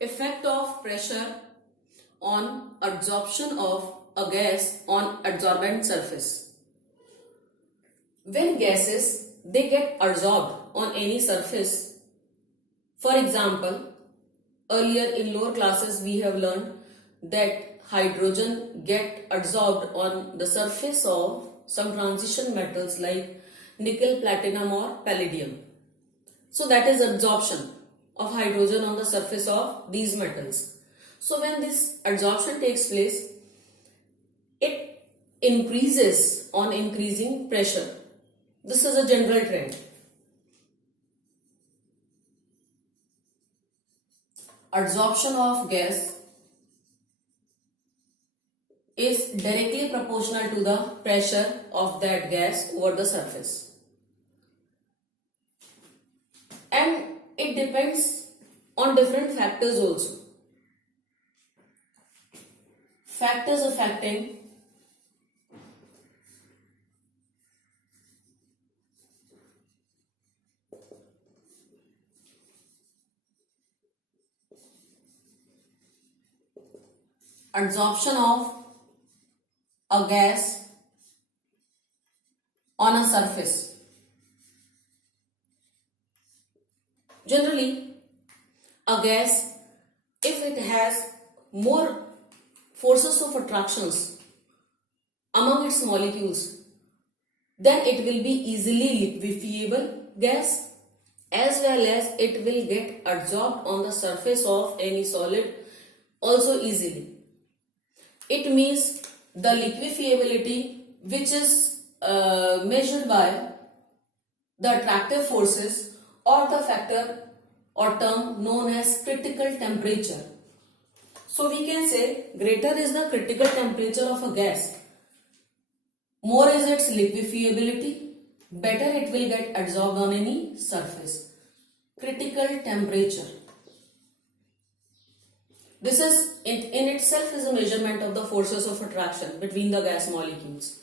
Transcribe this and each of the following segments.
Effect of pressure on absorption of a gas on adsorbent surface. When gases they get absorbed on any surface, for example, earlier in lower classes we have learned that hydrogen get absorbed on the surface of some transition metals like nickel, platinum or palladium. So that is absorption of hydrogen on the surface of these metals. So when this absorption takes place, it increases on increasing pressure. This is a general trend. Absorption of gas is directly proportional to the pressure of that gas over the surface. And it depends on different factors also. Factors affecting absorption of a gas on a surface. Generally, a gas, if it has more forces of attractions among its molecules, then it will be easily liquefiable gas, as well as it will get absorbed on the surface of any solid also easily. It means the liquefiability, which is measured by the attractive forces or the factor or term known as critical temperature. So we can say greater is the critical temperature of a gas, more is its liquefiability, better it will get absorbed on any surface. Critical temperature. This is in itself is a measurement of the forces of attraction between the gas molecules.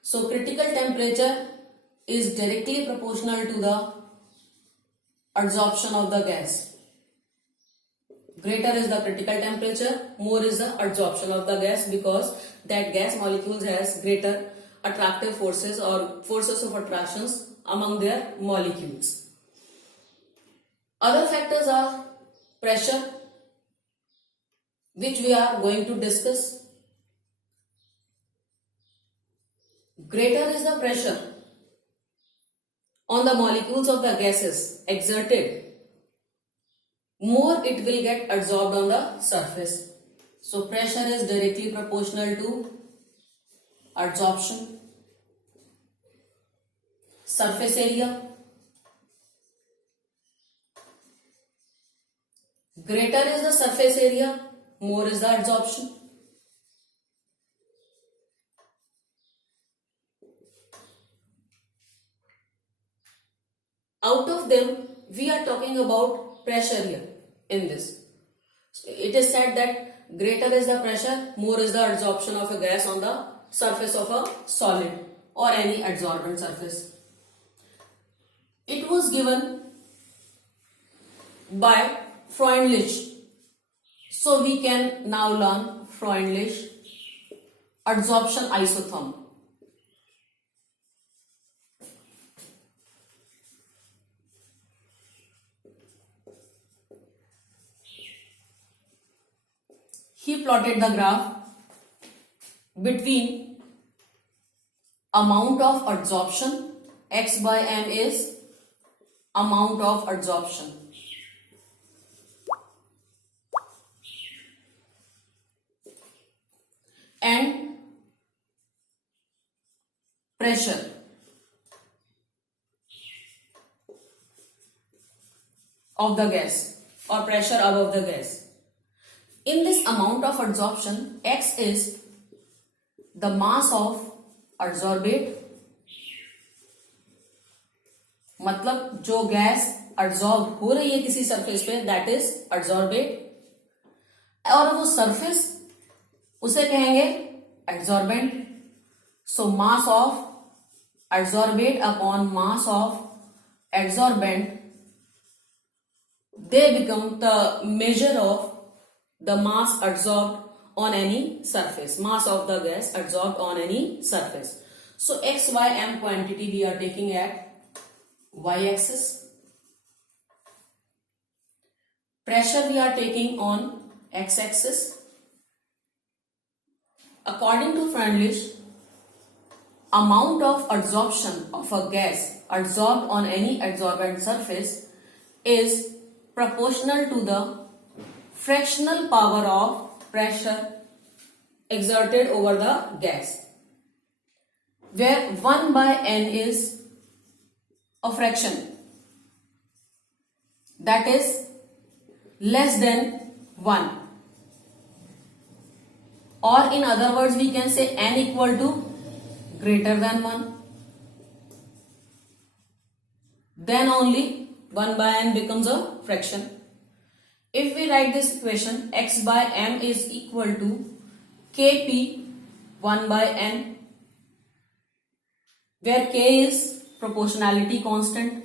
So critical temperature is directly proportional to the absorption of the gas. Greater is the critical temperature, more is the absorption of the gas, because that gas molecules has greater attractive forces or forces of attractions among their molecules. Other factors are pressure, which we are going to discuss. Greater is the pressure on the molecules of the gases exerted, more it will get absorbed on the surface. So pressure is directly proportional to absorption. Surface area. Greater is the surface area, more is the absorption. Out of them, we are talking about pressure here in this. It is said that greater is the pressure, more is the absorption of a gas on the surface of a solid or any adsorbent surface. It was given by Freundlich. So we can now learn Freundlich adsorption isotherm. He plotted the graph between amount of adsorption, x by m is amount of adsorption, and pressure. Of the gas or pressure above the gas. In this amount of adsorption, x is the mass of adsorbate, मतलब जो gas adsorb हो रही है किसी surface पे, that is adsorbate, और वो surface उसे कहेंगे adsorbent. So mass of adsorbate upon mass of adsorbent they become the measure of the mass adsorbed on any surface, mass of the gas adsorbed on any surface. So x, y, m quantity we are taking at y-axis, pressure we are taking on x-axis. According to Freundlich, amount of adsorption of a gas adsorbed on any adsorbent surface is proportional to the fractional power of pressure exerted over the gas, where 1 by n is a fraction, that is less than 1, or in other words we can say n equal to greater than 1, then only 1 by n becomes a fraction. If we write this equation, x by m is equal to Kp 1 by n, where K is proportionality constant.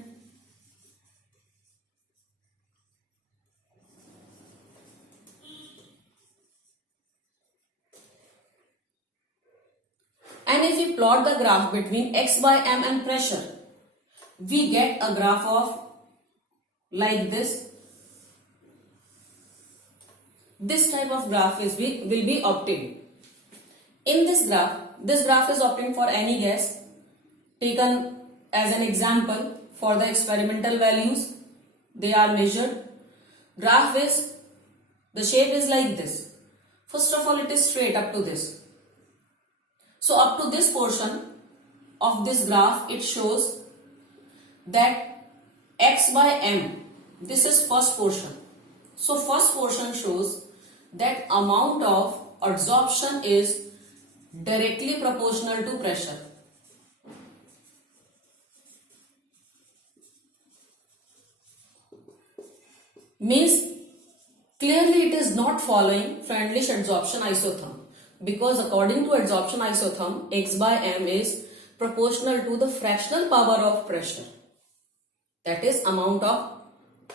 And if we plot the graph between x by m and pressure, we get a graph of like this. This type of graph will be obtained. In this graph is obtained for any gas taken as an example for the experimental values. They are measured. Graph is, the shape is like this. First of all, it is straight up to this. So up to this portion of this graph, it shows that x by m, this is first portion. So first portion shows that amount of adsorption is directly proportional to pressure. Means clearly it is not following Freundlich adsorption isotherm, because according to adsorption isotherm, x by m is proportional to the fractional power of pressure. That is, amount of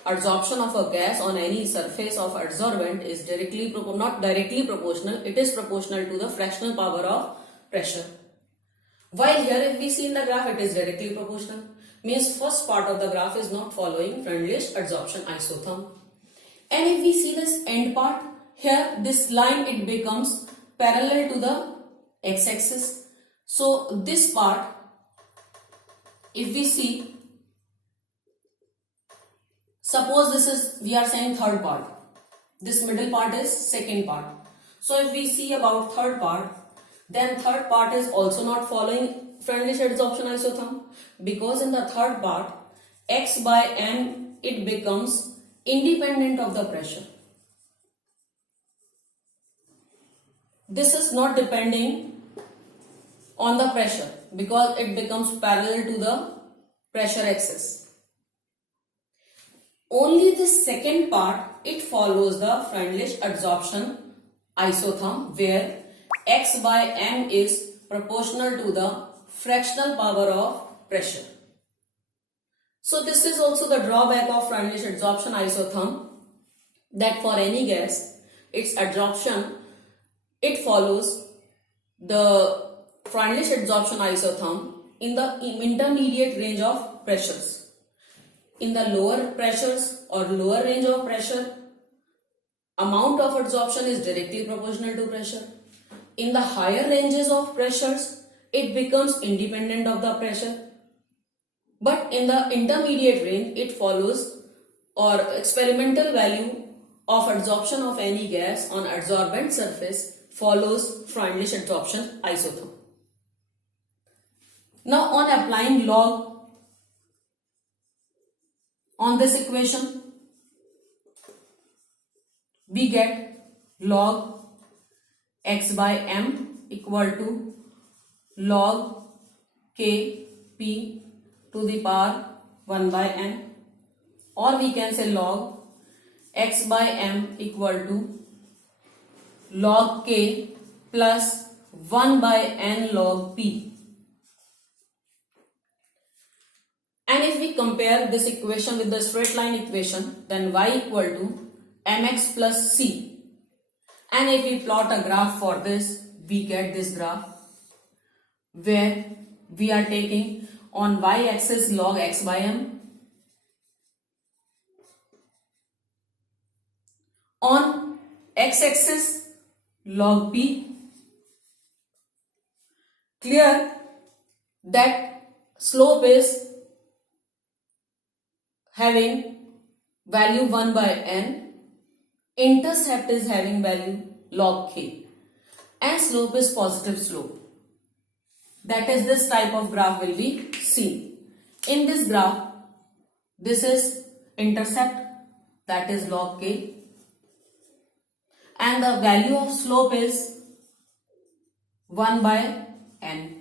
adsorption of a gas on any surface of adsorbent is not directly proportional, it is proportional to the fractional power of pressure. While here if we see in the graph, it is directly proportional. Means first part of the graph is not following Freundlich adsorption isotherm. And if we see this end part, here this line, it becomes parallel to the x-axis. So this part, if we see, suppose this is, we are saying third part, this middle part is second part. So if we see about third part, then third part is also not following Freundlich adsorption isotherm, because in the third part, x by m, it becomes independent of the pressure. This is not depending on the pressure because it becomes parallel to the pressure axis. Only the second part, it follows the Freundlich adsorption isotherm, where x by m is proportional to the fractional power of pressure. So this is also the drawback of Freundlich adsorption isotherm, that for any gas, its adsorption, it follows the Freundlich adsorption isotherm in the intermediate range of pressures. In the lower pressures or lower range of pressure, amount of adsorption is directly proportional to pressure. In the higher ranges of pressures, it becomes independent of the pressure. But in the intermediate range, it follows, or experimental value of adsorption of any gas on adsorbent surface follows Freundlich adsorption isotherm. Now on applying log on this equation, we get log x by m equal to log k p to the power 1 by n, or we can say log x by m equal to log k plus 1 by n log p. And if we compare this equation with the straight line equation, then y equal to mx plus c. And if we plot a graph for this, we get this graph where we are taking on y-axis log x by m, on x-axis log p. Clear that slope is having value 1 by n, intercept is having value log k, and slope is positive slope. That is, this type of graph will be seen. In this graph, this is intercept, that is log k, and the value of slope is 1 by n.